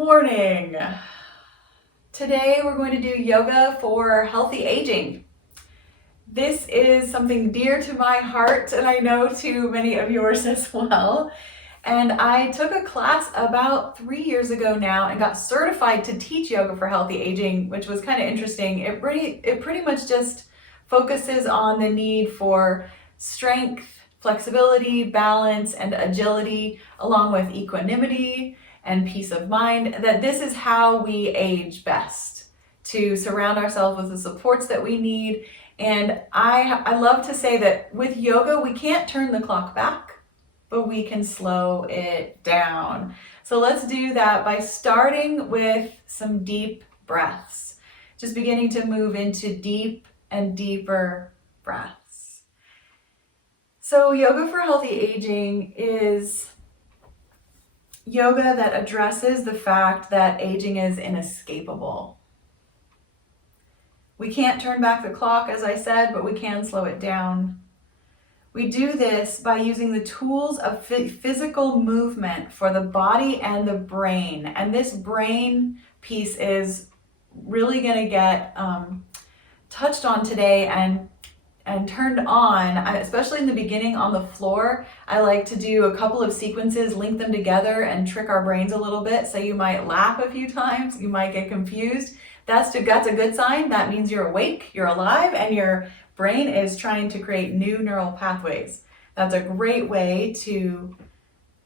morning. Today we're going to do yoga for healthy aging. This is something dear to my heart, and I know to many of yours as well. And I took a class about 3 years ago now and got certified to teach yoga for healthy aging, which was kind of interesting. It pretty much just focuses on the need for strength, flexibility, balance, and agility, along with equanimity and peace of mind, that this is how we age best, to surround ourselves with the supports that we need. And I love to say that with yoga, we can't turn the clock back, but we can slow it down. So let's do that by starting with some deep breaths, just beginning to move into deep and deeper breaths. So yoga for healthy aging is yoga that addresses the fact that aging is inescapable. We can't turn back the clock, as I said, but we can slow it down. We do this by using the tools of physical movement for the body and the brain. And this brain piece is really going to get touched on today and turned on, especially in the beginning on the floor. I like to do a couple of sequences, link them together, and trick our brains a little bit. So you might laugh a few times, you might get confused. That's a good sign. That means you're awake, you're alive, and your brain is trying to create new neural pathways. That's a great way to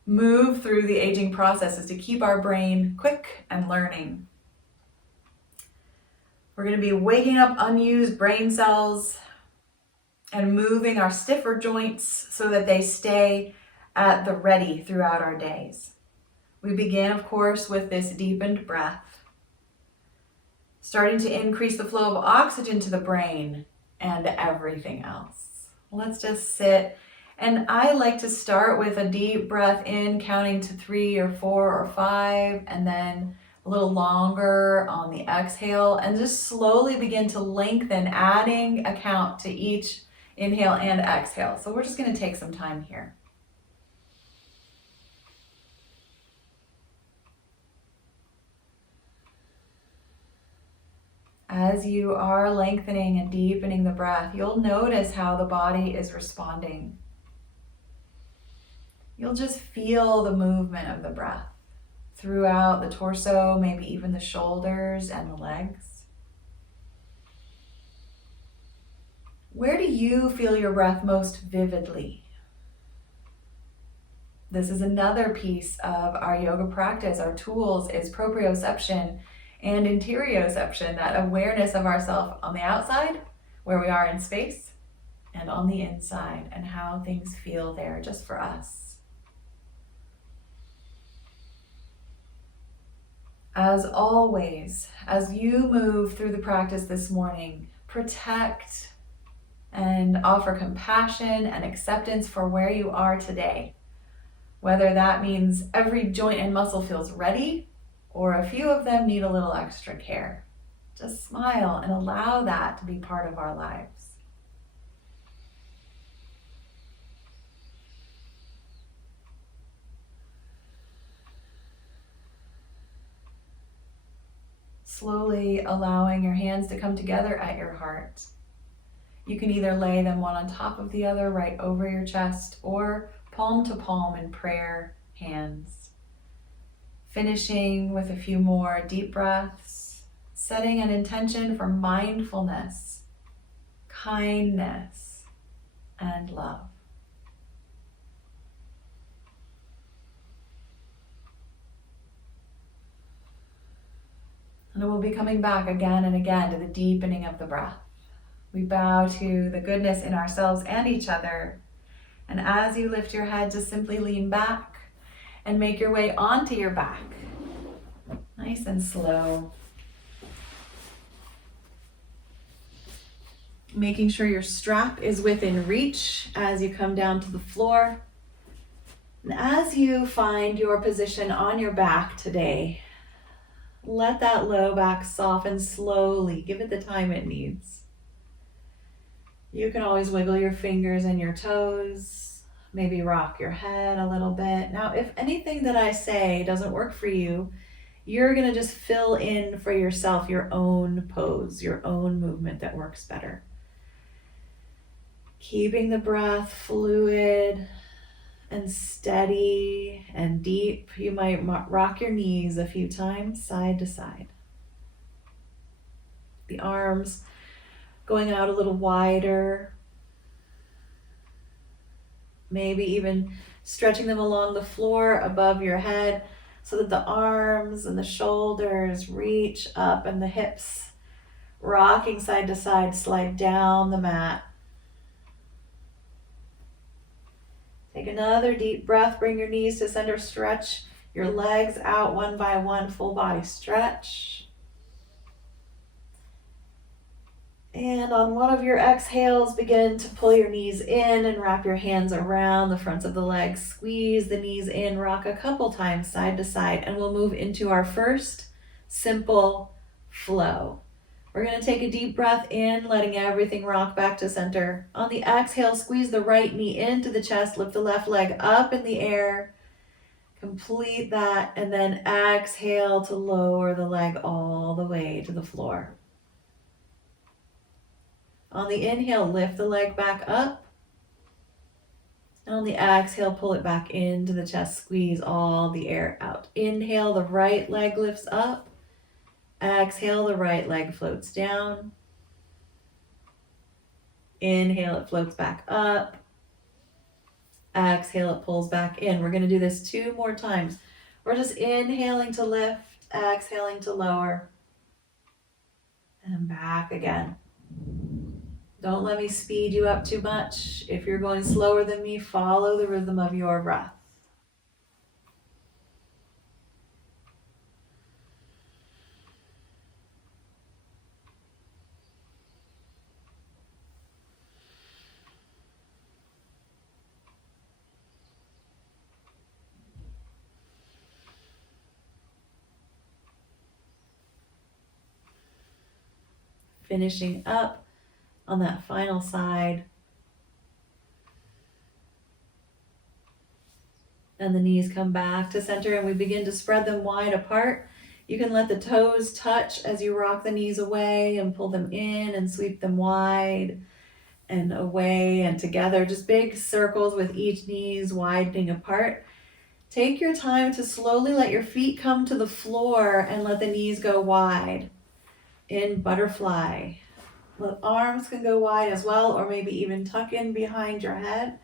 move through the aging process, is to keep our brain quick and learning. We're going to be waking up unused brain cells and moving our stiffer joints so that they stay at the ready throughout our days. We begin, of course, with this deepened breath, starting to increase the flow of oxygen to the brain and everything else. Let's just sit. And I like to start with a deep breath in, counting to 3 or 4 or 5, and then a little longer on the exhale, and just slowly begin to lengthen, adding a count to each inhale and exhale. So we're just going to take some time here. As you are lengthening and deepening the breath, you'll notice how the body is responding. You'll just feel the movement of the breath throughout the torso, maybe even the shoulders and the legs. Where do you feel your breath most vividly? This is another piece of our yoga practice. Our tools is proprioception and interoception, that awareness of ourselves on the outside, where we are in space, and on the inside, and how things feel there just for us. As always, as you move through the practice this morning, protect and offer compassion and acceptance for where you are today. Whether that means every joint and muscle feels ready, or a few of them need a little extra care. Just smile and allow that to be part of our lives. Slowly allowing your hands to come together at your heart. You can either lay them one on top of the other right over your chest, or palm to palm in prayer hands. Finishing with a few more deep breaths, setting an intention for mindfulness, kindness, and love. And we'll be coming back again and again to the deepening of the breath. We bow to the goodness in ourselves and each other. And as you lift your head, just simply lean back and make your way onto your back. Nice and slow. Making sure your strap is within reach as you come down to the floor. And as you find your position on your back today, let that low back soften slowly. Give it the time it needs. You can always wiggle your fingers and your toes, maybe rock your head a little bit. Now, if anything that I say doesn't work for you, You're going to just fill in for yourself your own pose, your own movement that works better. Keeping the breath fluid and steady and deep. You might rock your knees a few times, side to side. The arms going out a little wider. Maybe even stretching them along the floor above your head so that the arms and the shoulders reach up and the hips, rocking side to side, slide down the mat. Take another deep breath. Bring your knees to center. Stretch your legs out one by one. Full body stretch. And on one of your exhales, begin to pull your knees in and wrap your hands around the fronts of the legs. Squeeze the knees in. Rock a couple times side to side. And we'll move into our first simple flow. We're going to take a deep breath in, letting everything rock back to center. On the exhale, squeeze the right knee into the chest, lift the left leg up in the air. Complete that, and then exhale to lower the leg all the way to the floor. On the inhale, lift the leg back up. And on the exhale, pull it back into the chest, squeeze all the air out. Inhale, the right leg lifts up. Exhale, the right leg floats down. Inhale, it floats back up. Exhale, it pulls back in. We're going to do this 2 more times. We're just inhaling to lift, exhaling to lower, and back again. Don't let me speed you up too much. If you're going slower than me, follow the rhythm of your breath. Finishing up on that final side. And the knees come back to center and we begin to spread them wide apart. You can let the toes touch as you rock the knees away and pull them in and sweep them wide and away and together. Just big circles with each knees widening apart. Take your time to slowly let your feet come to the floor and let the knees go wide. In butterfly. The arms can go wide as well, or maybe even tuck in behind your head.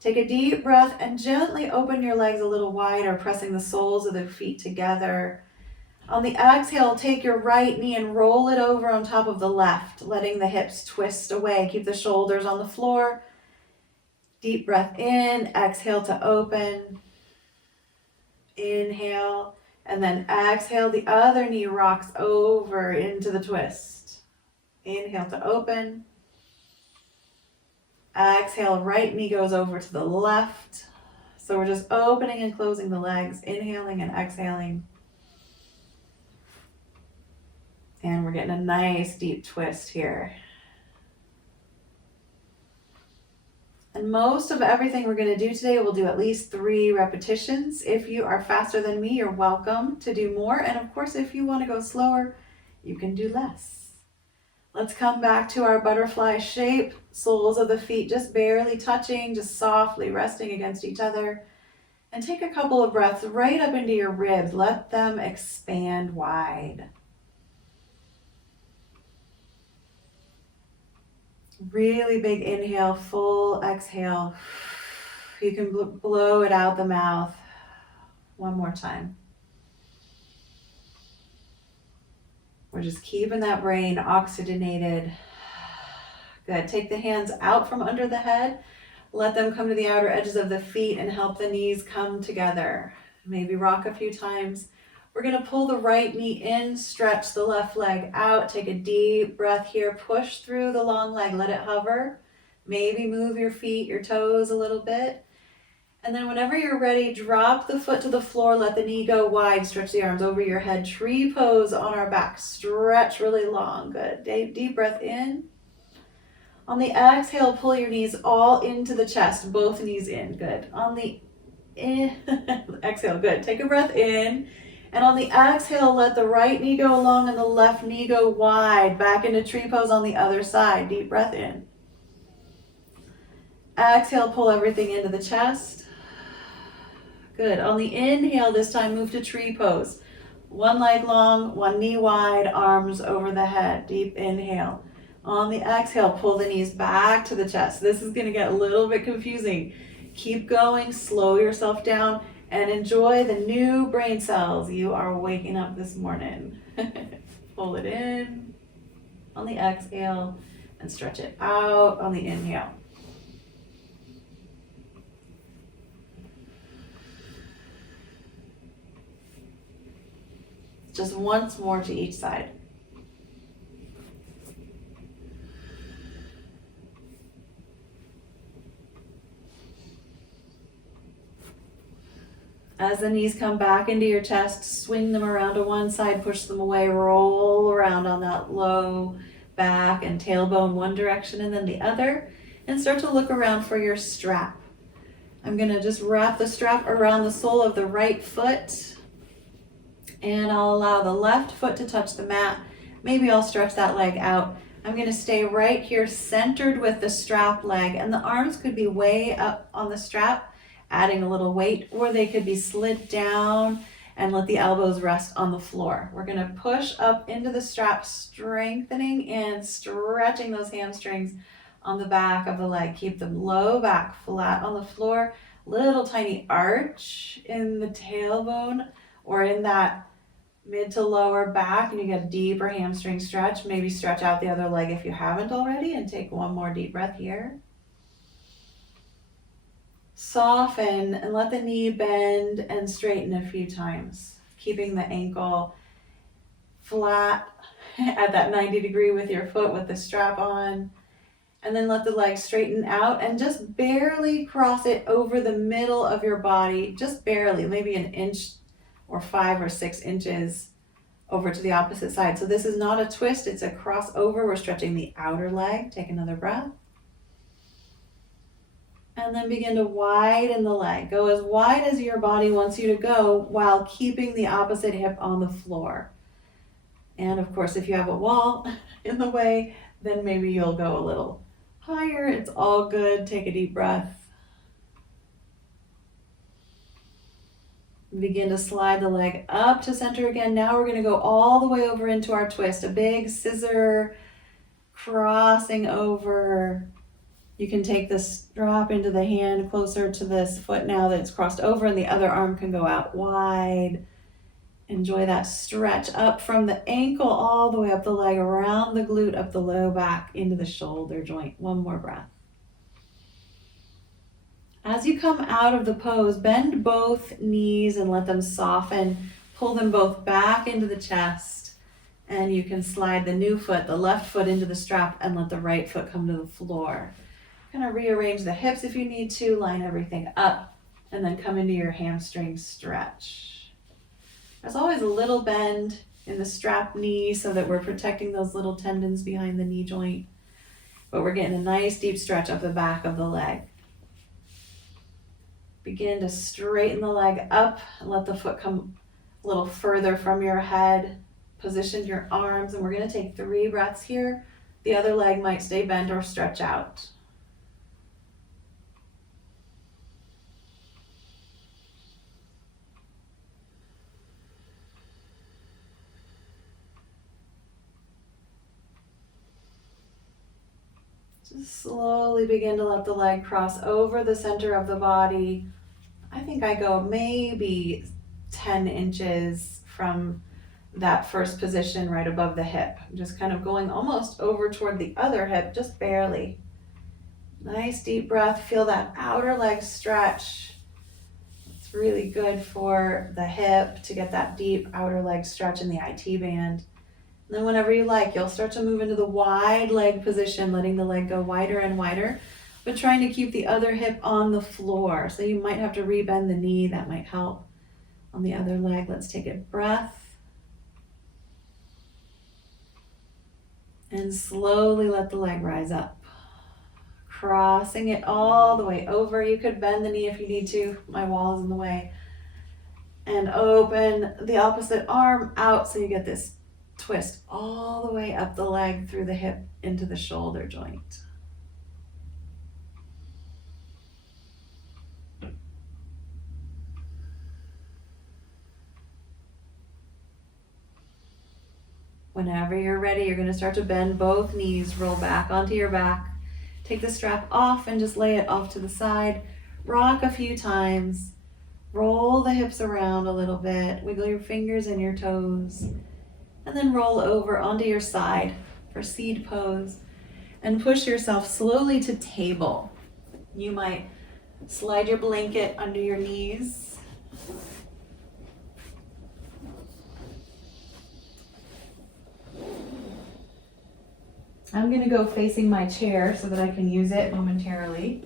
Take a deep breath and gently open your legs a little wider, pressing the soles of the feet together. On the exhale, take your right knee and roll it over on top of the left, letting the hips twist away. Keep the shoulders on the floor. Deep breath in, exhale to open. Inhale. And then exhale, the other knee rocks over into the twist. Inhale to open. Exhale, right knee goes over to the left. So we're just opening and closing the legs, inhaling and exhaling. And we're getting a nice deep twist here. And most of everything we're going to do today, we'll do at least 3 repetitions. If you are faster than me, you're welcome to do more. And of course, if you want to go slower, you can do less. Let's come back to our butterfly shape. Soles of the feet just barely touching, just softly resting against each other. And take a couple of breaths right up into your ribs. Let them expand wide. Really big inhale, full exhale. You can blow it out the mouth. One more time. We're just keeping that brain oxygenated. Good. Take the hands out from under the head. Let them come to the outer edges of the feet and help the knees come together. Maybe rock a few times. We're going to pull the right knee in, stretch the left leg out. Take a deep breath here. Push through the long leg. Let it hover. Maybe move your feet, your toes a little bit. And then whenever you're ready, drop the foot to the floor. Let the knee go wide. Stretch the arms over your head. Tree pose on our back. Stretch really long. Good. Deep breath in. On the exhale, pull your knees all into the chest. Both knees in. Good. On the exhale, good. Take a breath in. And on the exhale, let the right knee go long and the left knee go wide. Back into tree pose on the other side. Deep breath in. Exhale, pull everything into the chest. Good. On the inhale, this time move to tree pose. One leg long, one knee wide, arms over the head. Deep inhale. On the exhale, pull the knees back to the chest. This is going to get a little bit confusing. Keep going, slow yourself down, and enjoy the new brain cells you are waking up this morning. Pull it in on the exhale and stretch it out on the inhale. Just once more to each side. As the knees come back into your chest, swing them around to one side, push them away, roll around on that low back and tailbone one direction and then the other, and start to look around for your strap. I'm going to just wrap the strap around the sole of the right foot, and I'll allow the left foot to touch the mat. Maybe I'll stretch that leg out. I'm going to stay right here centered with the strap leg, and the arms could be way up on the strap, adding a little weight, or they could be slid down and let the elbows rest on the floor. We're going to push up into the strap, strengthening and stretching those hamstrings on the back of the leg. Keep them low back, flat on the floor. Little tiny arch in the tailbone or in that mid to lower back, and you get a deeper hamstring stretch. Maybe stretch out the other leg if you haven't already, and take one more deep breath here. Soften and let the knee bend and straighten a few times, keeping the ankle flat at that 90 degree with your foot with the strap on. And then let the leg straighten out and just barely cross it over the middle of your body, just barely, maybe an inch or 5 or 6 inches over to the opposite side. So this is not a twist, it's a crossover. We're stretching the outer leg. Take another breath. And then begin to widen the leg. Go as wide as your body wants you to go while keeping the opposite hip on the floor. And of course, if you have a wall in the way, then maybe you'll go a little higher. It's all good. Take a deep breath. Begin to slide the leg up to center again. Now we're going to go all the way over into our twist. A big scissor crossing over. You can take the strap into the hand closer to this foot now that it's crossed over, and the other arm can go out wide. Enjoy that stretch up from the ankle all the way up the leg, around the glute, up the low back, into the shoulder joint. One more breath. As you come out of the pose, bend both knees and let them soften. Pull them both back into the chest, and you can slide the new foot, the left foot, into the strap and let the right foot come to the floor. Kind of rearrange the hips if you need to, line everything up, and then come into your hamstring stretch. There's always a little bend in the strap knee so that we're protecting those little tendons behind the knee joint, but we're getting a nice deep stretch up the back of the leg. Begin to straighten the leg up and let the foot come a little further from your head. Position your arms, and we're going to take 3 breaths here. The other leg might stay bent or stretch out. Just slowly begin to let the leg cross over the center of the body. I think I go maybe 10 inches from that first position right above the hip. I'm just kind of going almost over toward the other hip, just barely. Nice deep breath. Feel that outer leg stretch. It's really good for the hip to get that deep outer leg stretch in the IT band. And then whenever you like, you'll start to move into the wide leg position, letting the leg go wider and wider, but trying to keep the other hip on the floor. So you might have to rebend the knee. That might help. On the other leg, let's take a breath. And slowly let the leg rise up. Crossing it all the way over. You could bend the knee if you need to. My wall is in the way. And open the opposite arm out so you get this twist all the way up the leg through the hip into the shoulder joint. Whenever you're ready, you're going to start to bend both knees, roll back onto your back. Take the strap off and just lay it off to the side. Rock a few times. Roll the hips around a little bit. Wiggle your fingers and your toes. And then roll over onto your side for seed pose. And push yourself slowly to table. You might slide your blanket under your knees. I'm going to go facing my chair so that I can use it momentarily.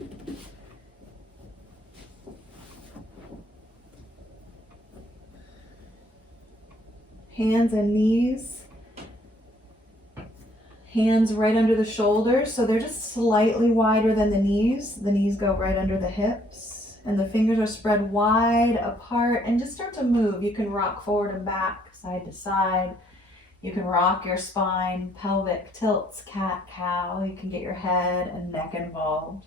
Hands and knees. Hands right under the shoulders, so they're just slightly wider than the knees. The knees go right under the hips, and the fingers are spread wide apart, and just start to move. You can rock forward and back, side to side. You can rock your spine, pelvic tilts, cat, cow. You can get your head and neck involved.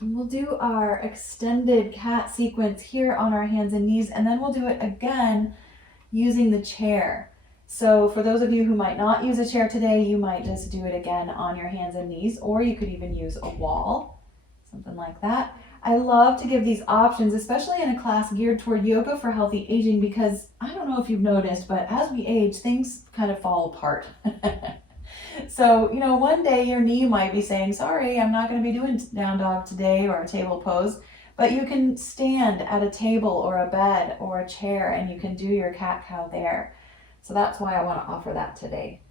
And we'll do our extended cat sequence here on our hands and knees, and then we'll do it again using the chair. So for those of you who might not use a chair today, you might just do it again on your hands and knees, or you could even use a wall, something like that. I love to give these options, especially in a class geared toward yoga for healthy aging, because I don't know if you've noticed, but as we age, things kind of fall apart. So, one day your knee might be saying, sorry, I'm not going to be doing down dog today or a table pose, but you can stand at a table or a bed or a chair and you can do your cat-cow there. So that's why I want to offer that today.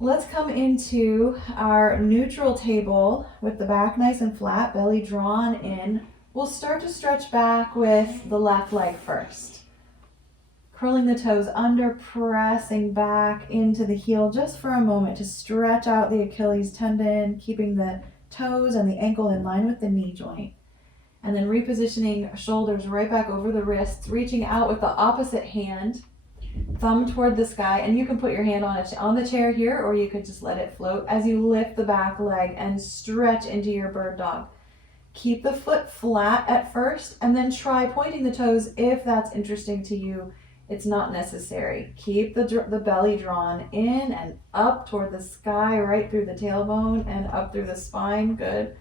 Let's come into our neutral table with the back nice and flat, belly drawn in. We'll start to stretch back with the left leg first. Curling the toes under, pressing back into the heel just for a moment to stretch out the Achilles tendon, keeping the toes and the ankle in line with the knee joint. And then repositioning shoulders right back over the wrists, reaching out with the opposite hand, thumb toward the sky, and you can put your hand on the chair here, or you could just let it float as you lift the back leg and stretch into your bird dog. Keep the foot flat at first, and then try pointing the toes if that's interesting to you. It's not necessary. Keep the belly drawn in and up toward the sky, right through the tailbone and up through the spine. Good.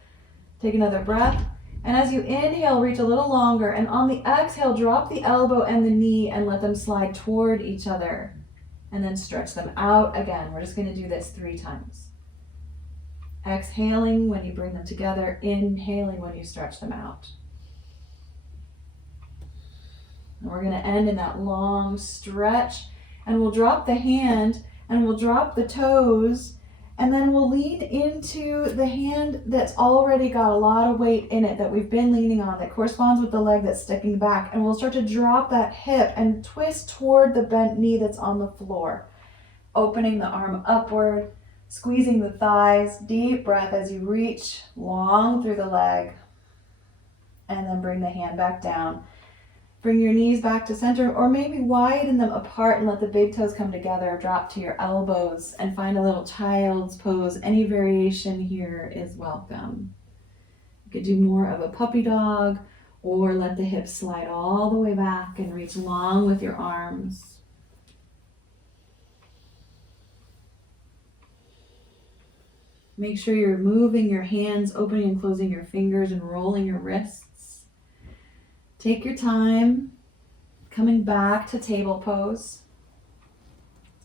Take another breath. And as you inhale, reach a little longer. And on the exhale, drop the elbow and the knee and let them slide toward each other. And then stretch them out again. We're just going to do this 3 times. Exhaling when you bring them together. Inhaling when you stretch them out. And we're going to end in that long stretch, and we'll drop the hand and we'll drop the toes, and then we'll lean into the hand that's already got a lot of weight in it that we've been leaning on, that corresponds with the leg that's sticking back, and we'll start to drop that hip and twist toward the bent knee that's on the floor. Opening the arm upward, squeezing the thighs, deep breath as you reach long through the leg, and then bring the hand back down. Bring your knees back to center, or maybe widen them apart and let the big toes come together. Drop to your elbows and find a little child's pose. Any variation here is welcome. You could do more of a puppy dog, or let the hips slide all the way back and reach long with your arms. Make sure you're moving your hands, opening and closing your fingers and rolling your wrists. Take your time, coming back to table pose.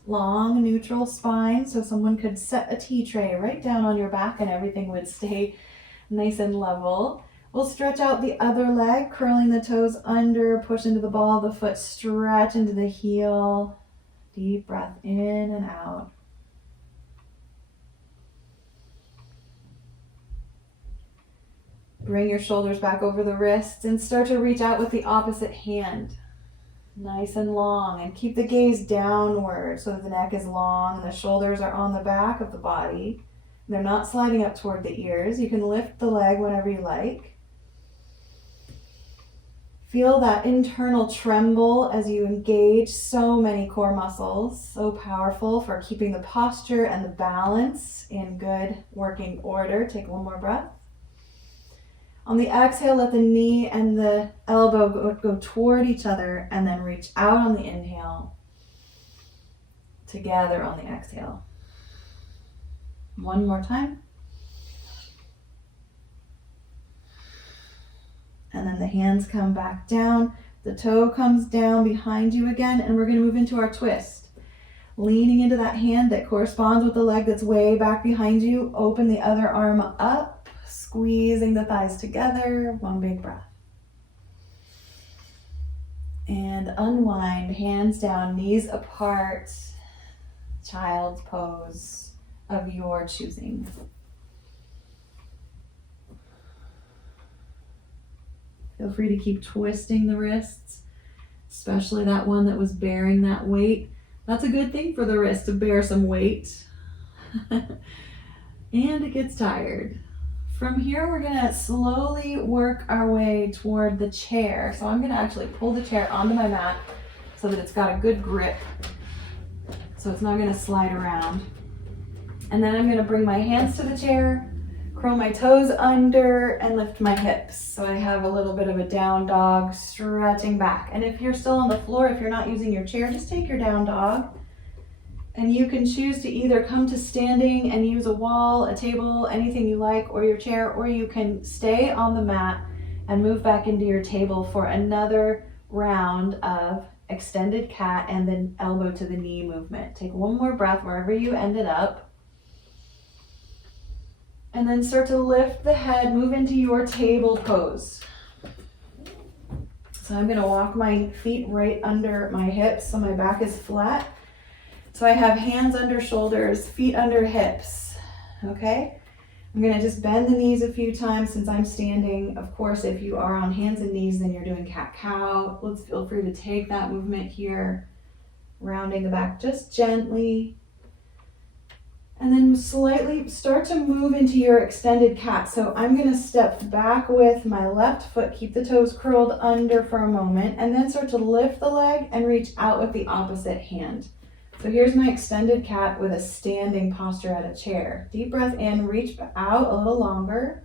Long neutral spine, so someone could set a tea tray right down on your back and everything would stay nice and level. We'll stretch out the other leg, curling the toes under, push into the ball of the foot, stretch into the heel. Deep breath in and out. Bring your shoulders back over the wrists and start to reach out with the opposite hand. Nice and long, and keep the gaze downward so that the neck is long and the shoulders are on the back of the body. They're not sliding up toward the ears. You can lift the leg whenever you like. Feel that internal tremble as you engage so many core muscles. So powerful for keeping the posture and the balance in good working order. Take one more breath. On the exhale, let the knee and the elbow go toward each other, and then reach out on the inhale. Together on the exhale. One more time. And then the hands come back down. The toe comes down behind you again, and we're going to move into our twist. Leaning into that hand that corresponds with the leg that's way back behind you. Open the other arm up, squeezing the thighs together. One big breath. And unwind, hands down, knees apart. Child's pose of your choosing. Feel free to keep twisting the wrists, especially that one that was bearing that weight. That's a good thing for the wrist, to bear some weight. And it gets tired. From here, we're going to slowly work our way toward the chair. So I'm going to actually pull the chair onto my mat so that it's got a good grip. So it's not going to slide around. And then I'm going to bring my hands to the chair, curl my toes under, and lift my hips. So I have a little bit of a down dog, stretching back. And if you're still on the floor, if you're not using your chair, just take your down dog. And you can choose to either come to standing and use a wall, a table, anything you like, or your chair, or you can stay on the mat and move back into your table for another round of extended cat and then elbow to the knee movement. Take one more breath wherever you ended up. And then start to lift the head, move into your table pose. So I'm gonna walk my feet right under my hips so my back is flat. So I have hands under shoulders, feet under hips, okay? I'm gonna just bend the knees a few times since I'm standing. Of course, if you are on hands and knees, then you're doing cat-cow. Let's feel free to take that movement here, rounding the back just gently. And then slightly start to move into your extended cat. So I'm gonna step back with my left foot, keep the toes curled under for a moment, and then start to lift the leg and reach out with the opposite hand. So here's my extended cat with a standing posture at a chair. Deep breath in, reach out a little longer.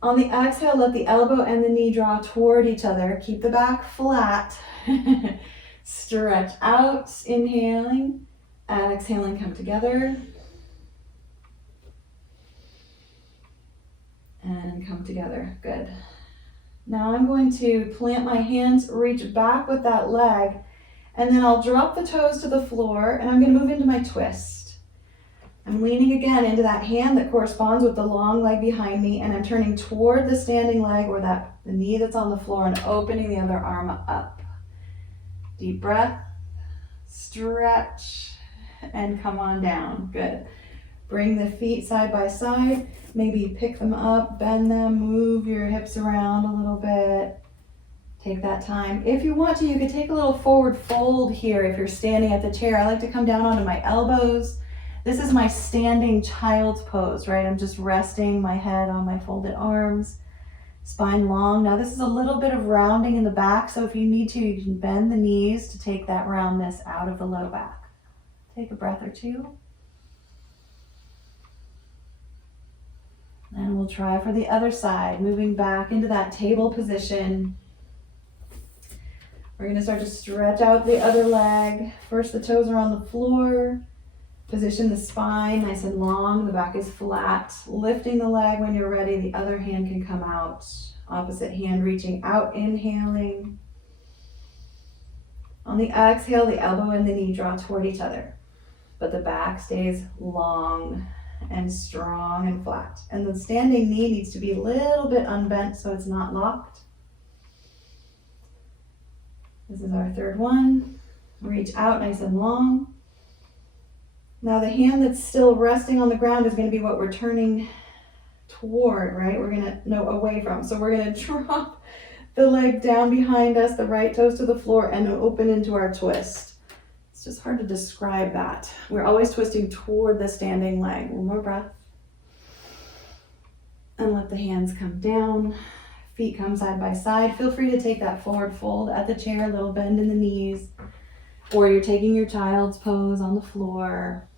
On the exhale, let the elbow and the knee draw toward each other. Keep the back flat. Stretch out, inhaling. Exhaling, come together. And come together. Good. Now I'm going to plant my hands, reach back with that leg, and then I'll drop the toes to the floor, and I'm going to move into my twist. I'm leaning again into that hand that corresponds with the long leg behind me, and I'm turning toward the standing leg or the knee that's on the floor and opening the other arm up. Deep breath, stretch, and come on down. Good. Bring the feet side by side. Maybe pick them up, bend them, move your hips around a little bit. Take that time. If you want to, you could take a little forward fold here if you're standing at the chair. I like to come down onto my elbows. This is my standing child's pose, right? I'm just resting my head on my folded arms, spine long. Now this is a little bit of rounding in the back, so if you need to, you can bend the knees to take that roundness out of the low back. Take a breath or two. And we'll try for the other side, moving back into that table position. We're going to start to stretch out the other leg. First, the toes are on the floor. Position the spine nice and long. The back is flat. Lifting the leg when you're ready. The other hand can come out. Opposite hand reaching out, inhaling. On the exhale, the elbow and the knee draw toward each other, but the back stays long and strong and flat. And the standing knee needs to be a little bit unbent so it's not locked. This is our third one. Reach out nice and long. Now the hand that's still resting on the ground is going to be what we're turning toward, right? We're going to, no, away from. So we're going to drop the leg down behind us, the right toes to the floor, and open into our twist. It's just hard to describe that. We're always twisting toward the standing leg. One more breath. And let the hands come down. Feet come side by side. Feel free to take that forward fold at the chair, a little bend in the knees, or you're taking your child's pose on the floor.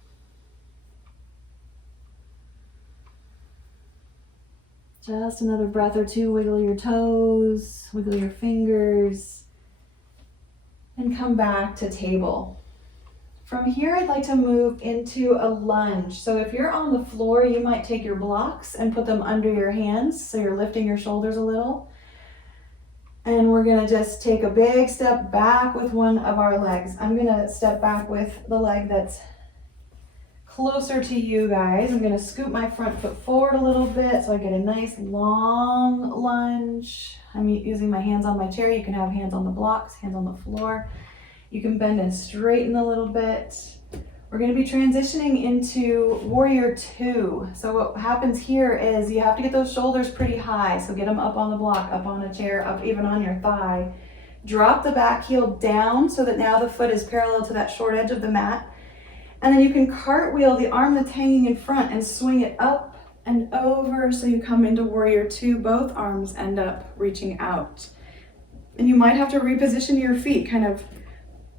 Just another breath or two. Wiggle your toes, wiggle your fingers, and come back to table. From here, I'd like to move into a lunge. So if you're on the floor, you might take your blocks and put them under your hands, so you're lifting your shoulders a little. And we're gonna just take a big step back with one of our legs. I'm gonna step back with the leg that's closer to you guys. I'm gonna scoot my front foot forward a little bit so I get a nice long lunge. I'm using my hands on my chair. You can have hands on the blocks, hands on the floor. You can bend and straighten a little bit. We're going to be transitioning into warrior two. So what happens here is you have to get those shoulders pretty high. So get them up on the block, up on a chair, up even on your thigh. Drop the back heel down so that now the foot is parallel to that short edge of the mat. And then you can cartwheel the arm that's hanging in front and swing it up and over so you come into warrior two. Both arms end up reaching out. And you might have to reposition your feet, kind of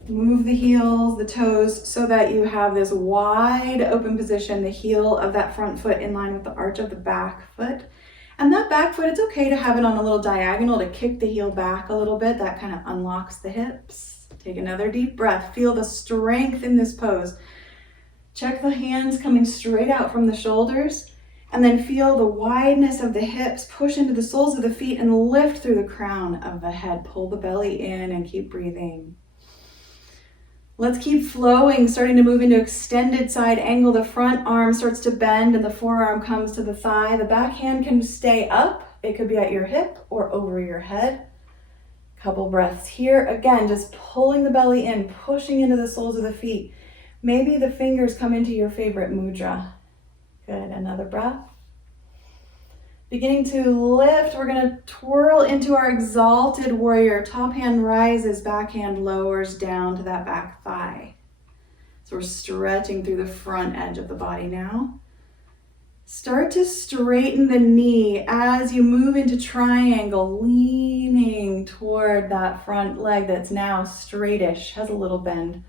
move the heels, the toes, so that you have this wide open position, the heel of that front foot in line with the arch of the back foot. And that back foot, it's okay to have it on a little diagonal to kick the heel back a little bit. That kind of unlocks the hips. Take another deep breath. Feel the strength in this pose. Check the hands coming straight out from the shoulders, and then feel the wideness of the hips. Push into the soles of the feet and lift through the crown of the head. Pull the belly in and keep breathing. Let's keep flowing, starting to move into extended side angle. The front arm starts to bend and the forearm comes to the thigh. The back hand can stay up. It could be at your hip or over your head. Couple breaths here. Again, just pulling the belly in, pushing into the soles of the feet. Maybe the fingers come into your favorite mudra. Good, another breath. Beginning to lift, we're gonna twirl into our exalted warrior. Top hand rises, back hand lowers down to that back thigh. So we're stretching through the front edge of the body now. Start to straighten the knee as you move into triangle, leaning toward that front leg that's now straightish, has a little bend.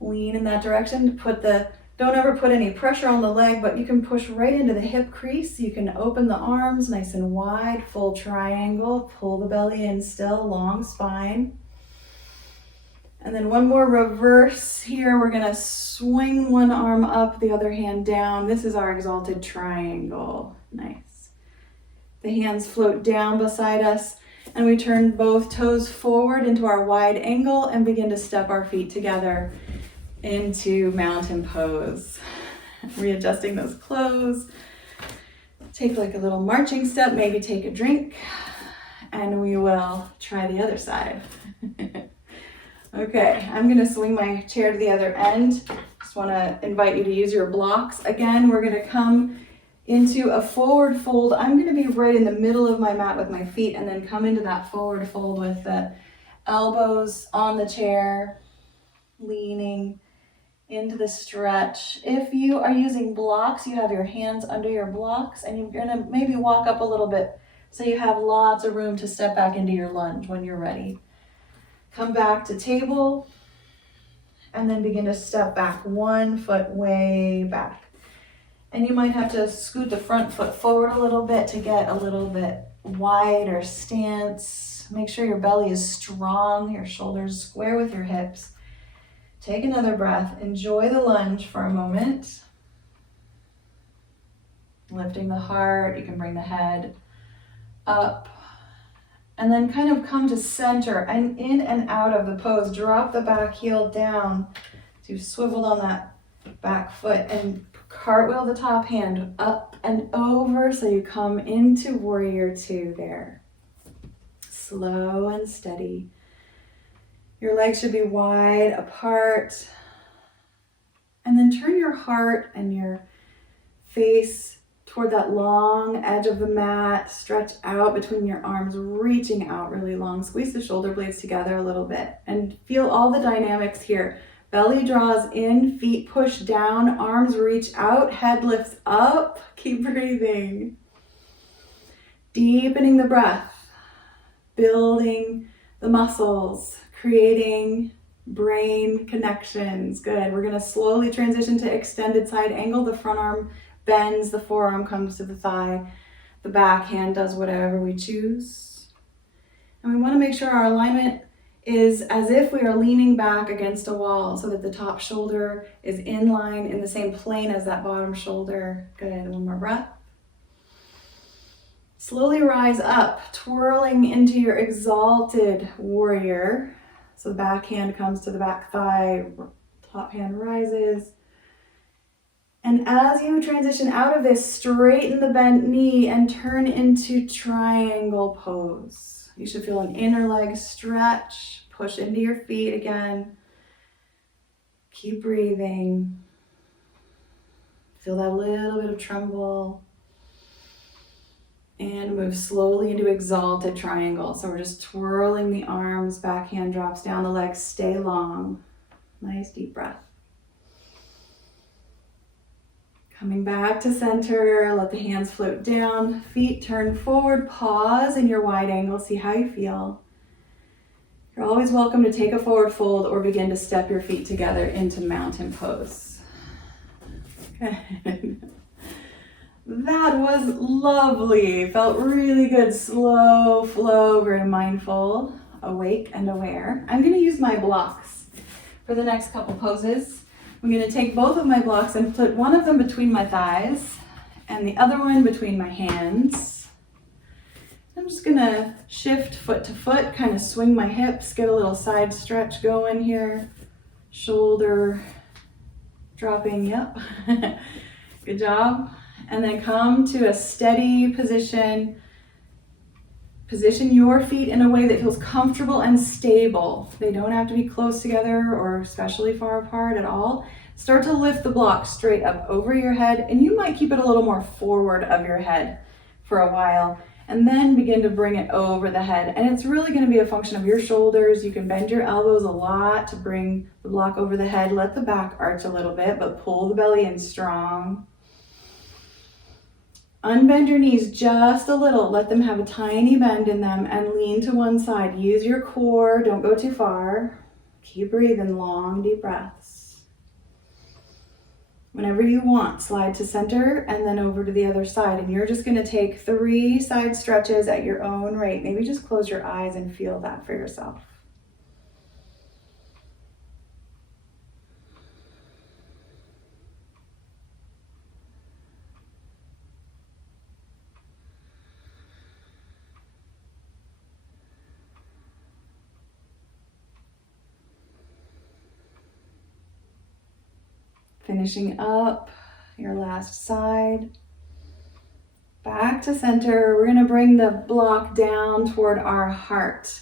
Lean in that direction. Don't ever put any pressure on the leg, but you can push right into the hip crease. You can open the arms nice and wide, full triangle. Pull the belly in still, long spine. And then one more reverse here. We're gonna swing one arm up, the other hand down. This is our exalted triangle. Nice. The hands float down beside us, and we turn both toes forward into our wide angle and begin to step our feet together into mountain pose. Readjusting those clothes. Take like a little marching step, maybe take a drink, and we will try the other side. Okay, I'm gonna swing my chair to the other end. Just wanna invite you to use your blocks. Again, we're gonna come into a forward fold. I'm gonna be right in the middle of my mat with my feet and then come into that forward fold with the elbows on the chair, leaning into the stretch. If you are using blocks, you have your hands under your blocks and you're gonna maybe walk up a little bit so you have lots of room to step back into your lunge when you're ready. Come back to table and then begin to step back, one foot way back. And you might have to scoot the front foot forward a little bit to get a little bit wider stance. Make sure your belly is strong, your shoulders square with your hips. Take another breath. Enjoy the lunge for a moment. Lifting the heart, you can bring the head up. And then kind of come to center and in and out of the pose. Drop the back heel down. So you've swiveled on that back foot and cartwheel the top hand up and over so you come into warrior two there. Slow and steady. Your legs should be wide apart. And then turn your heart and your face toward that long edge of the mat. Stretch out between your arms, reaching out really long. Squeeze the shoulder blades together a little bit and feel all the dynamics here. Belly draws in, feet push down, arms reach out, head lifts up. Keep breathing. Deepening the breath, building the muscles, creating brain connections. Good. We're going to slowly transition to extended side angle. The front arm bends, the forearm comes to the thigh, the back hand does whatever we choose. And we want to make sure our alignment is as if we are leaning back against a wall so that the top shoulder is in line in the same plane as that bottom shoulder. Good. One more breath. Slowly rise up, twirling into your exalted warrior. So the back hand comes to the back thigh, top hand rises. And as you transition out of this, straighten the bent knee and turn into triangle pose. You should feel an inner leg stretch, push into your feet again. Keep breathing. Feel that little bit of tremble. And move slowly into exalted triangle. So we're just twirling the arms, back hand drops down, the legs stay long. Nice deep breath. Coming back to center, let the hands float down, feet turn forward, pause in your wide angle, see how you feel. You're always welcome to take a forward fold or begin to step your feet together into mountain pose. Good. That was lovely. Felt really good. Slow flow, very mindful, awake and aware. I'm going to use my blocks for the next couple poses. I'm going to take both of my blocks and put one of them between my thighs and the other one between my hands. I'm just going to shift foot to foot, kind of swing my hips, get a little side stretch going here. Shoulder dropping, yep. Good job. And then come to a steady position. Position your feet in a way that feels comfortable and stable. They don't have to be close together or especially far apart at all. Start to lift the block straight up over your head, and you might keep it a little more forward of your head for a while, and then begin to bring it over the head. And it's really going to be a function of your shoulders. You can bend your elbows a lot to bring the block over the head. Let the back arch a little bit, but pull the belly in strong. Unbend your knees just a little. Let them have a tiny bend in them and lean to one side. Use your core. Don't go too far. Keep breathing long, deep breaths. Whenever you want, slide to center and then over to the other side. And you're just going to take 3 side stretches at your own rate. Maybe just close your eyes and feel that for yourself. Finishing up your last side. Back to center. We're going to bring the block down toward our heart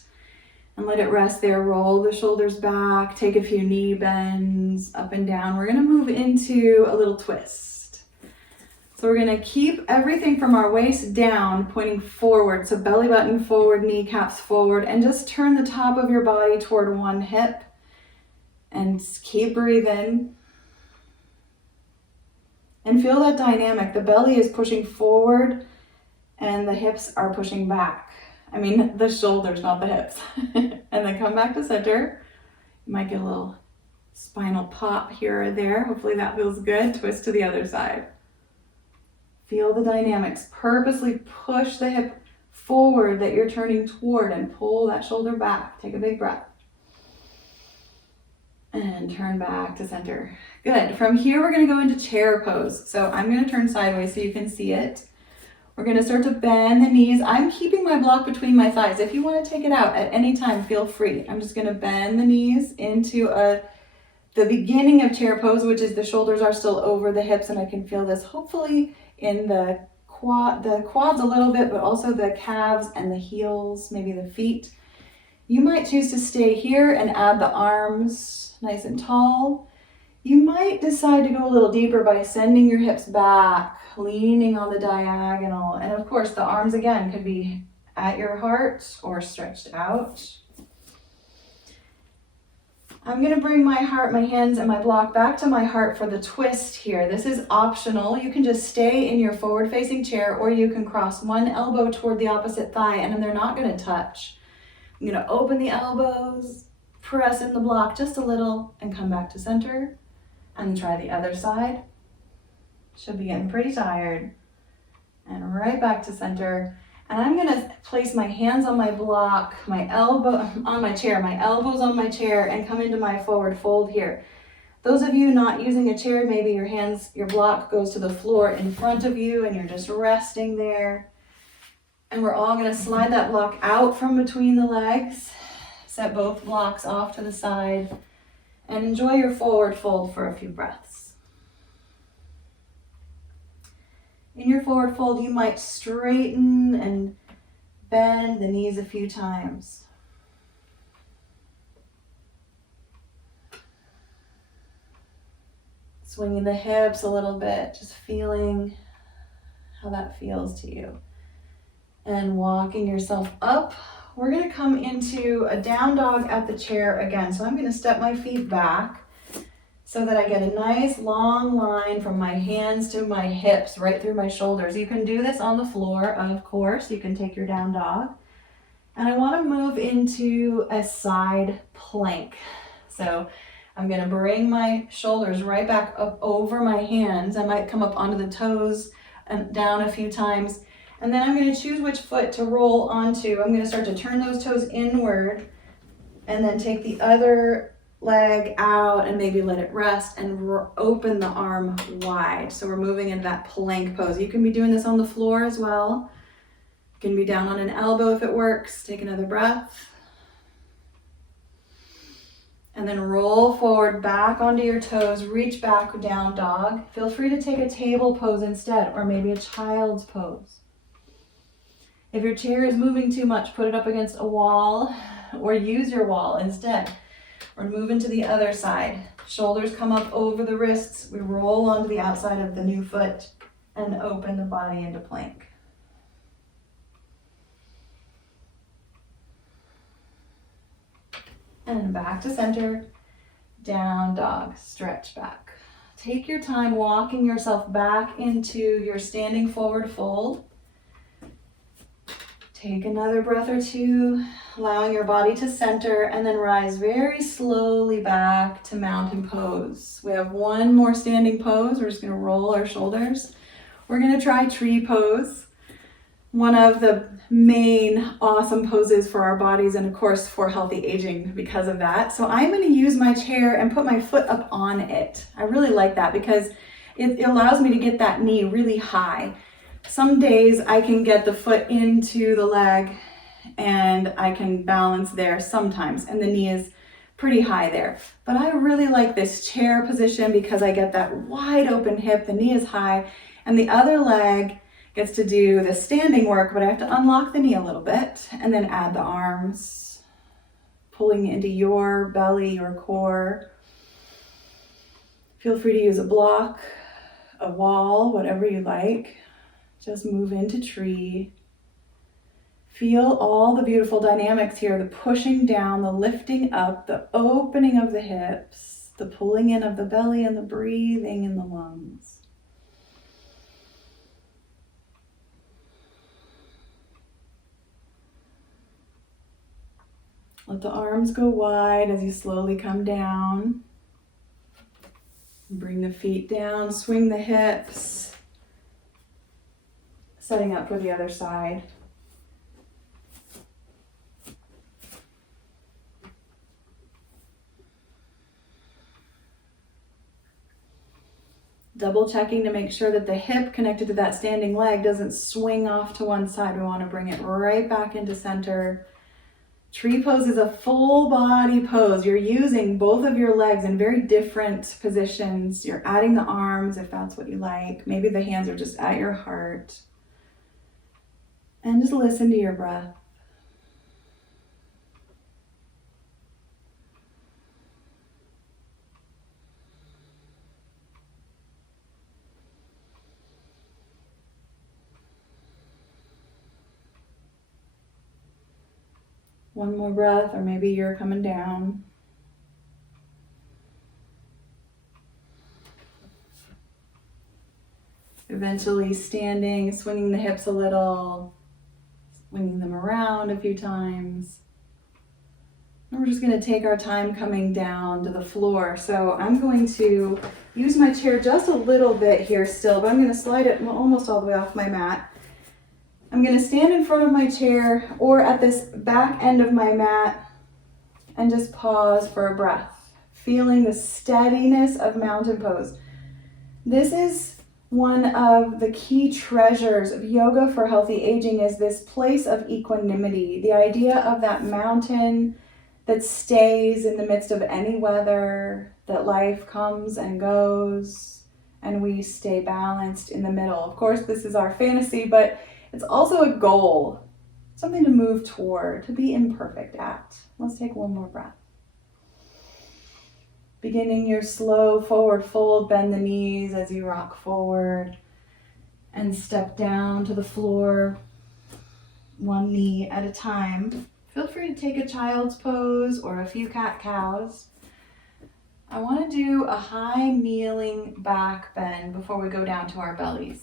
and let it rest there. Roll the shoulders back. Take a few knee bends up and down. We're going to move into a little twist. So we're going to keep everything from our waist down pointing forward. So belly button forward, kneecaps forward, and just turn the top of your body toward one hip and keep breathing. And feel that dynamic. The belly is pushing forward and the hips are pushing back. I mean, the shoulders, not the hips. And then come back to center. You might get a little spinal pop here or there. Hopefully that feels good. Twist to the other side. Feel the dynamics. Purposely push the hip forward that you're turning toward and pull that shoulder back. Take a big breath. And turn back to center. Good. From here, we're going to go into chair pose. So I'm going to turn sideways so you can see it. We're going to start to bend the knees. I'm keeping my block between my thighs. If you want to take it out at any time, feel free. I'm just going to bend the knees into the beginning of chair pose, which is the shoulders are still over the hips, and I can feel this hopefully in the quads a little bit, but also the calves and the heels, maybe the feet. You might choose to stay here and add the arms nice and tall. You might decide to go a little deeper by sending your hips back, leaning on the diagonal. And of course, the arms again could be at your heart or stretched out. I'm gonna bring my heart, my hands and my block back to my heart for the twist here. This is optional. You can just stay in your forward facing chair, or you can cross one elbow toward the opposite thigh and then they're not gonna touch. I'm gonna open the elbows, press in the block just a little and come back to center and try the other side. Should be getting pretty tired. And right back to center. And I'm gonna place my hands on my block, my elbow on my chair, my elbows on my chair, and come into my forward fold here. Those of you not using a chair, maybe your hands, your block goes to the floor in front of you and you're just resting there. And we're all gonna slide that block out from between the legs, set both blocks off to the side, and enjoy your forward fold for a few breaths. In your forward fold, you might straighten and bend the knees a few times. Swinging the hips a little bit, just feeling how that feels to you. And walking yourself up, we're gonna come into a down dog at the chair again. So I'm gonna step my feet back so that I get a nice long line from my hands to my hips, right through my shoulders. You can do this on the floor, of course. You can take your down dog. And I want to move into a side plank. So I'm going to bring my shoulders right back up over my hands. I might come up onto the toes and down a few times. And then I'm going to choose which foot to roll onto. I'm going to start to turn those toes inward and then take the other leg out and maybe let it rest and open the arm wide. So we're moving into that plank pose. You can be doing this on the floor as well. You can be down on an elbow if it works. Take another breath. And then roll forward back onto your toes, reach back, down dog. Feel free to take a table pose instead, or maybe a child's pose. If your chair is moving too much, put it up against a wall or use your wall instead. We're moving to the other side. Shoulders come up over the wrists. We roll onto the outside of the new foot and open the body into plank. And back to center, down dog, stretch back. Take your time walking yourself back into your standing forward fold. Take another breath or two, allowing your body to center, and then rise very slowly back to mountain pose. We have one more standing pose. We're just going to roll our shoulders. We're going to try tree pose, one of the main awesome poses for our bodies and of course for healthy aging because of that. So I'm going to use my chair and put my foot up on it. I really like that because it allows me to get that knee really high. Some days I can get the foot into the leg and I can balance there sometimes, and the knee is pretty high there. But I really like this chair position because I get that wide open hip, the knee is high, and the other leg gets to do the standing work, but I have to unlock the knee a little bit and then add the arms, pulling into your belly, your core. Feel free to use a block, a wall, whatever you like. Just move into tree. Feel all the beautiful dynamics here, the pushing down, the lifting up, the opening of the hips, the pulling in of the belly and the breathing in the lungs. Let the arms go wide as you slowly come down. Bring the feet down, swing the hips. Setting up for the other side. Double checking to make sure that the hip connected to that standing leg doesn't swing off to one side. We want to bring it right back into center. Tree pose is a full body pose. You're using both of your legs in very different positions. You're adding the arms if that's what you like. Maybe the hands are just at your heart. And just listen to your breath. One more breath, or maybe you're coming down. Eventually standing, swinging the hips a little, swinging them around a few times. And we're just going to take our time coming down to the floor. So I'm going to use my chair just a little bit here still, but I'm going to slide it almost all the way off my mat. I'm going to stand in front of my chair or at this back end of my mat and just pause for a breath, feeling the steadiness of mountain pose. This is one of the key treasures of yoga for healthy aging, is this place of equanimity, the idea of that mountain that stays in the midst of any weather, that life comes and goes, and we stay balanced in the middle. Of course, this is our fantasy, but it's also a goal, something to move toward, to be imperfect at. Let's take one more breath. Beginning your slow forward fold, bend the knees as you rock forward and step down to the floor, one knee at a time. Feel free to take a child's pose or a few cat-cows. I want to do a high kneeling back bend before we go down to our bellies.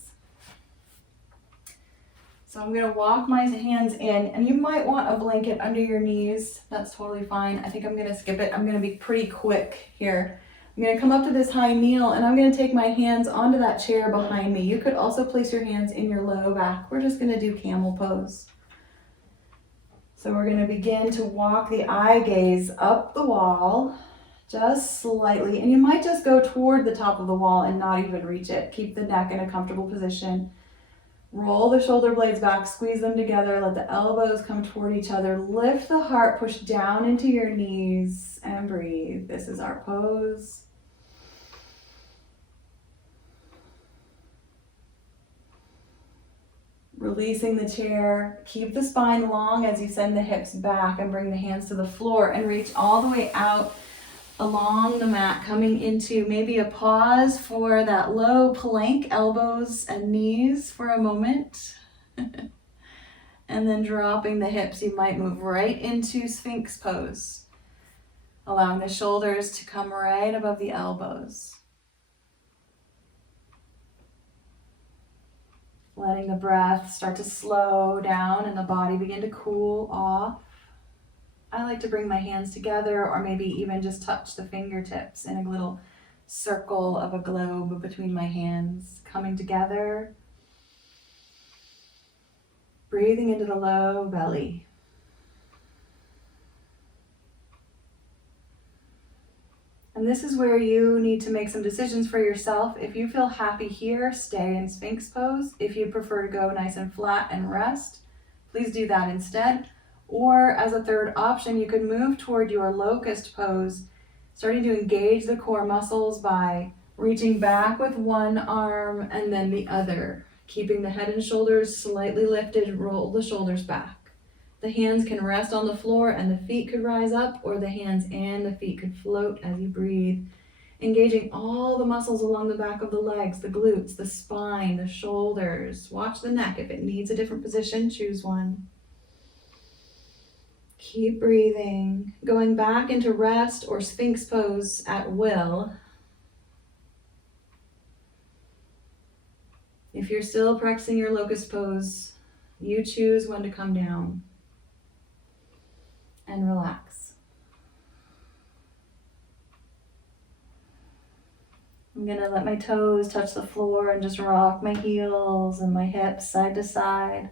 So I'm going to walk my hands in, and you might want a blanket under your knees. That's totally fine. I think I'm going to skip it. I'm going to be pretty quick here. I'm going to come up to this high kneel, and I'm going to take my hands onto that chair behind me. You could also place your hands in your low back. We're just going to do camel pose. So we're going to begin to walk the eye gaze up the wall, just slightly. And you might just go toward the top of the wall and not even reach it. Keep the neck in a comfortable position. Roll the shoulder blades back, squeeze them together, let the elbows come toward each other. Lift the heart, push down into your knees, and breathe. This is our pose. Releasing the chair. Keep the spine long as you send the hips back and bring the hands to the floor and reach all the way out along the mat, coming into maybe a pause for that low plank, elbows and knees for a moment. And then dropping the hips, you might move right into Sphinx pose, allowing the shoulders to come right above the elbows. Letting the breath start to slow down and the body begin to cool off. I like to bring my hands together, or maybe even just touch the fingertips in a little circle of a globe between my hands, coming together. Breathing into the low belly. And this is where you need to make some decisions for yourself. If you feel happy here, stay in Sphinx pose. If you prefer to go nice and flat and rest, please do that instead. Or as a third option, you could move toward your locust pose, starting to engage the core muscles by reaching back with one arm and then the other, keeping the head and shoulders slightly lifted. Roll the shoulders back. The hands can rest on the floor and the feet could rise up, or the hands and the feet could float as you breathe, engaging all the muscles along the back of the legs, the glutes, the spine, the shoulders. Watch the neck. If it needs a different position, choose one. Keep breathing, going back into rest or Sphinx pose at will. If you're still practicing your locust pose, you choose when to come down and relax. I'm going to let my toes touch the floor and just rock my heels and my hips side to side.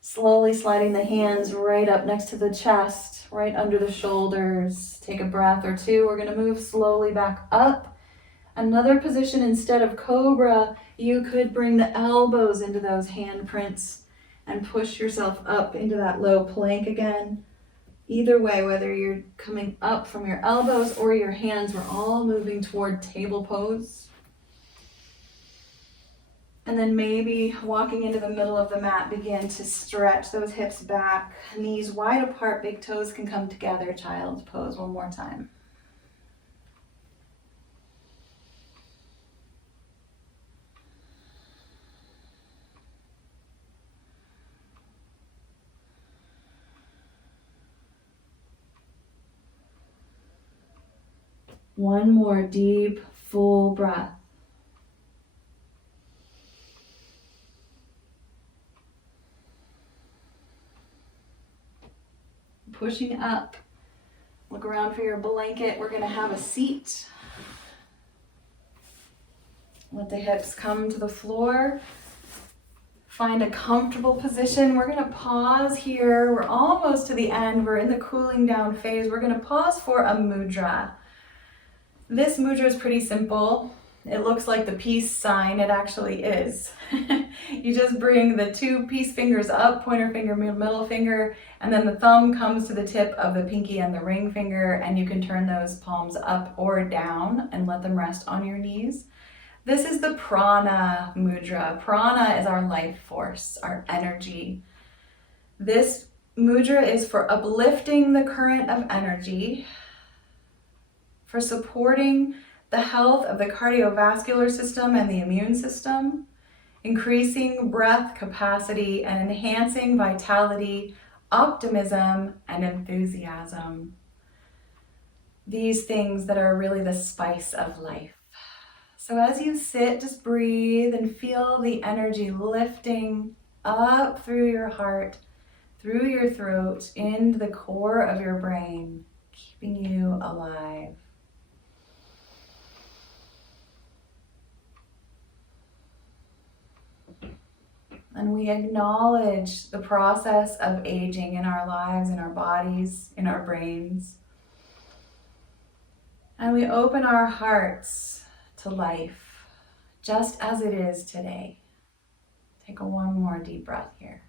Slowly sliding the hands right up next to the chest, right under the shoulders. Take a breath or two. We're going to move slowly back up. Another position, instead of cobra, you could bring the elbows into those handprints and push yourself up into that low plank again. Either way, whether you're coming up from your elbows or your hands, we're all moving toward table pose. And then maybe walking into the middle of the mat, begin to stretch those hips back, knees wide apart, big toes can come together, child's pose one more time. One more deep, full breath. pushing up. Look around for your blanket. We're gonna have a seat. Let the hips come to the floor. Find a comfortable position. We're gonna pause here. We're almost to the end. We're in the cooling down phase. We're gonna pause for a mudra. This mudra is pretty simple. It looks like the peace sign. It actually is. You just bring the two peace fingers up, pointer finger, middle finger, and then the thumb comes to the tip of the pinky and the ring finger, and you can turn those palms up or down and let them rest on your knees. This is the Prana Mudra. Prana is our life force, our energy. This mudra is for uplifting the current of energy, for supporting the health of the cardiovascular system and the immune system, increasing breath capacity and enhancing vitality, optimism, and enthusiasm. These things that are really the spice of life. So as you sit, just breathe and feel the energy lifting up through your heart, through your throat, into the core of your brain, keeping you alive. And we acknowledge the process of aging in our lives, in our bodies, in our brains. And we open our hearts to life, just as it is today. Take one more deep breath here.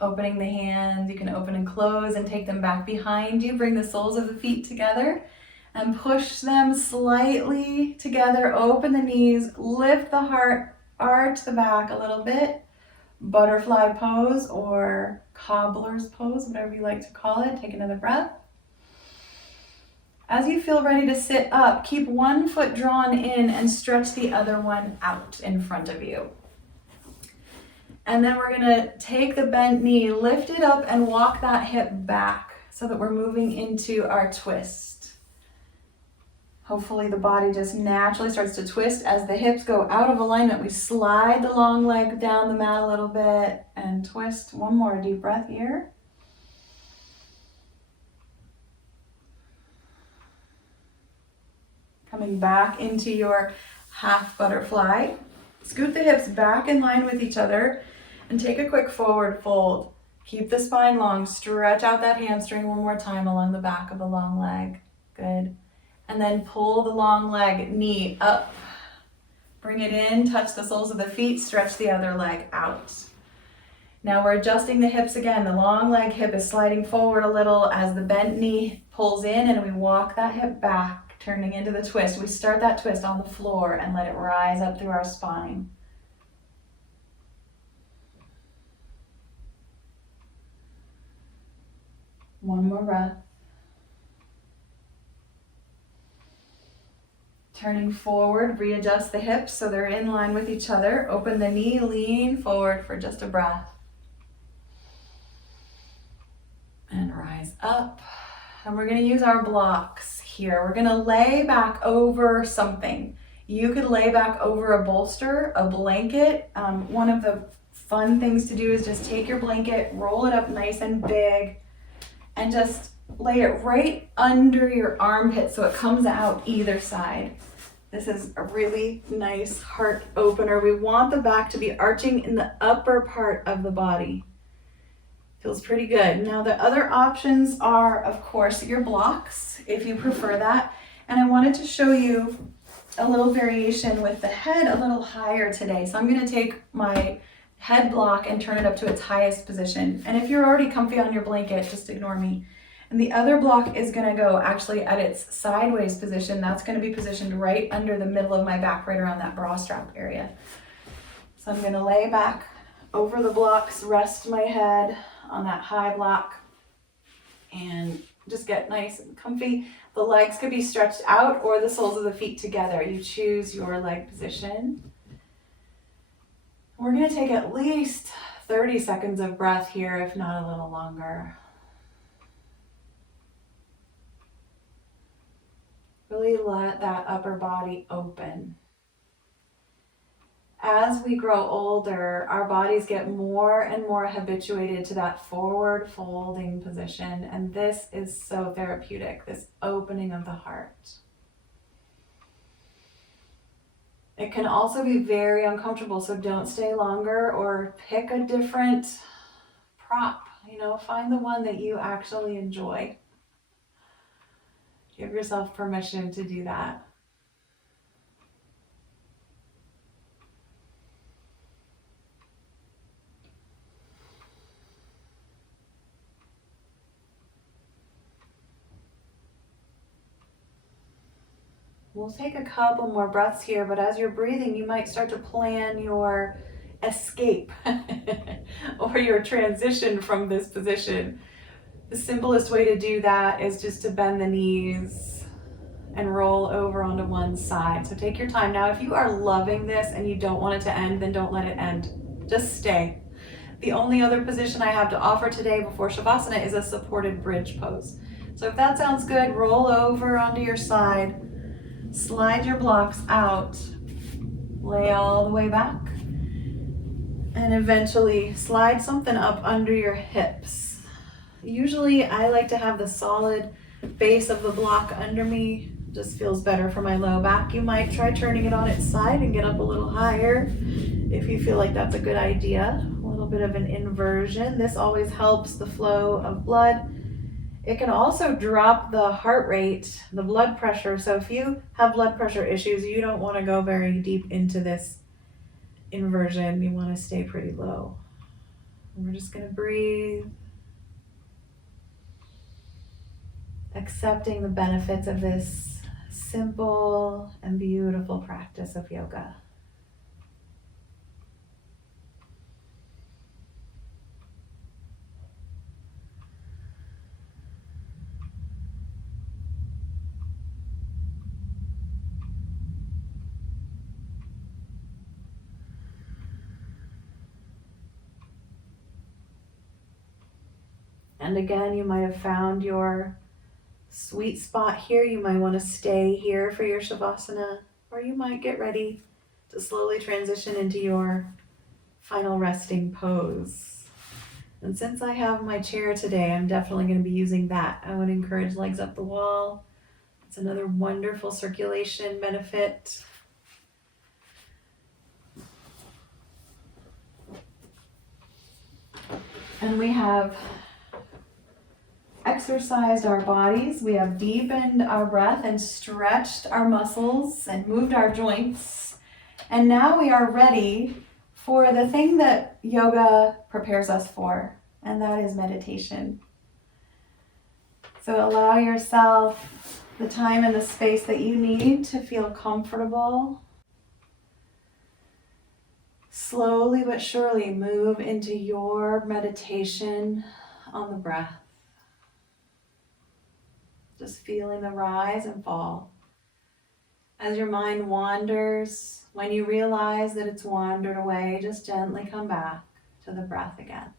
Opening the hands, you can open and close and take them back behind you. Bring the soles of the feet together and push them slightly together. Open the knees, lift the heart, arch the back a little bit. Butterfly pose or cobbler's pose, whatever you like to call it. Take another breath. As you feel ready to sit up, keep one foot drawn in and stretch the other one out in front of you. And then we're gonna take the bent knee, lift it up and walk that hip back so that we're moving into our twist. Hopefully the body just naturally starts to twist as the hips go out of alignment. We slide the long leg down the mat a little bit and twist. One more deep breath here. Coming back into your half butterfly. Scoot the hips back in line with each other and take a quick forward fold. Keep the spine long. Stretch out that hamstring one more time along the back of the long leg. Good. And then pull the long leg, knee up. Bring it in, touch the soles of the feet, stretch the other leg out. Now we're adjusting the hips again. The long leg hip is sliding forward a little as the bent knee pulls in and we walk that hip back, turning into the twist. We start that twist on the floor and let it rise up through our spine. One more breath. Turning forward, readjust the hips so they're in line with each other. Open the knee, lean forward for just a breath. And rise up. And we're gonna use our blocks here. We're gonna lay back over something. You could lay back over a bolster, a blanket. One of the fun things to do is just take your blanket, roll it up nice and big, and just lay it right under your armpit so it comes out either side. This is a really nice heart opener. We want the back to be arching in the upper part of the body. Feels pretty good. Now the other options are, of course, your blocks, if you prefer that. And I wanted to show you a little variation with the head a little higher today. So I'm gonna take my head block and turn it up to its highest position. And if you're already comfy on your blanket, just ignore me. And the other block is gonna go actually at its sideways position. That's gonna be positioned right under the middle of my back, right around that bra strap area. So I'm gonna lay back over the blocks, rest my head on that high block, and just get nice and comfy. The legs could be stretched out or the soles of the feet together. You choose your leg position. We're gonna take at least 30 seconds of breath here, if not a little longer. Really let that upper body open. As we grow older, our bodies get more and more habituated to that forward folding position, and this is so therapeutic, this opening of the heart. It can also be very uncomfortable, so don't stay longer or pick a different prop. Find the one that you actually enjoy. Give yourself permission to do that. We'll take a couple more breaths here, but as you're breathing, you might start to plan your escape or your transition from this position. The simplest way to do that is just to bend the knees and roll over onto one side. So take your time. Now, if you are loving this and you don't want it to end, then don't let it end. Just stay. The only other position I have to offer today before Savasana is a supported bridge pose. So if that sounds good, roll over onto your side, slide your blocks out, lay all the way back, and eventually slide something up under your hips. Usually I like to have the solid base of the block under me. Just feels better for my low back. You might try turning it on its side and get up a little higher if you feel like that's a good idea. A little bit of an inversion. This always helps the flow of blood. It can also drop the heart rate, the blood pressure. So if you have blood pressure issues, you don't want to go very deep into this inversion. You want to stay pretty low. And we're just going to breathe, accepting the benefits of this simple and beautiful practice of yoga. And again, you might have found your sweet spot here. You might want to stay here for your Savasana, or you might get ready to slowly transition into your final resting pose. And since I have my chair today, I'm definitely going to be using that. I would encourage legs up the wall. It's another wonderful circulation benefit. And we have exercised our bodies, we have deepened our breath and stretched our muscles and moved our joints. And now we are ready for the thing that yoga prepares us for, and that is meditation. So allow yourself the time and the space that you need to feel comfortable. Slowly but surely move into your meditation on the breath. Just feeling the rise and fall. As your mind wanders, when you realize that it's wandered away, just gently come back to the breath again.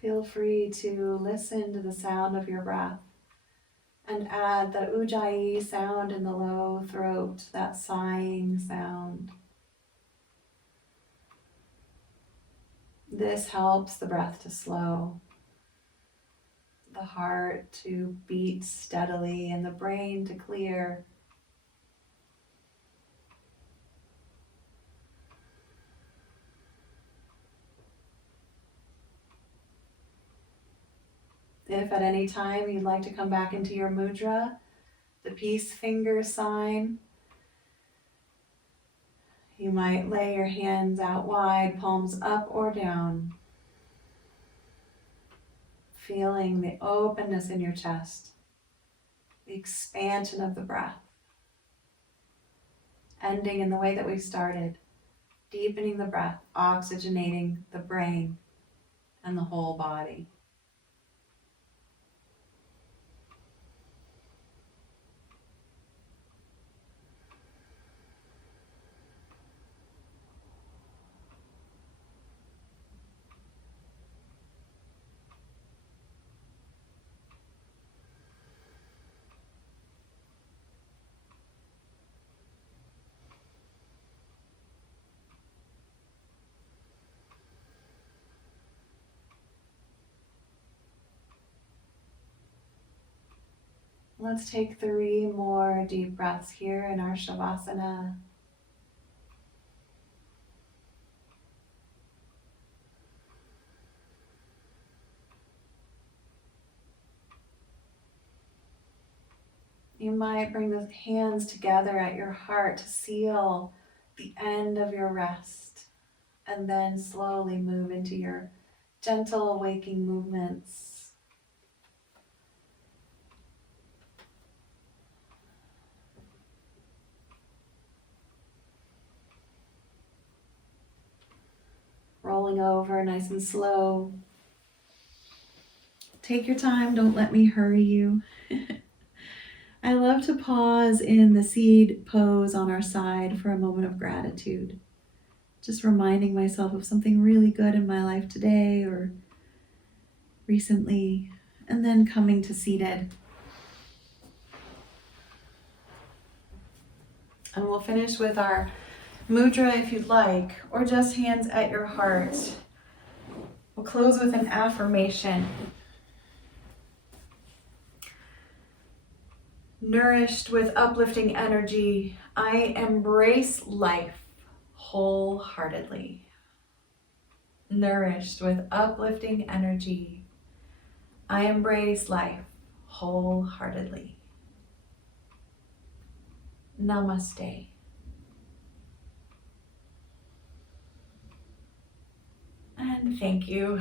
Feel free to listen to the sound of your breath and add the ujjayi sound in the low throat, that sighing sound. This helps the breath to slow. the heart to beat steadily and the brain to clear. If at any time you'd like to come back into your mudra, the peace finger sign, you might lay your hands out wide, palms up or down, feeling the openness in your chest, the expansion of the breath, ending in the way that we started, deepening the breath, oxygenating the brain and the whole body. Let's take 3 more deep breaths here in our Savasana. You might bring the hands together at your heart to seal the end of your rest, and then slowly move into your gentle waking movements. Rolling over nice and slow. Take your time, don't let me hurry you. I love to pause in the seed pose on our side for a moment of gratitude. Just reminding myself of something really good in my life today or recently, and then coming to seated. And we'll finish with our mudra if you'd like, or just hands at your heart. We'll close with an affirmation. Nourished with uplifting energy, I embrace life wholeheartedly. Nourished with uplifting energy, I embrace life wholeheartedly. Namaste. And thank you.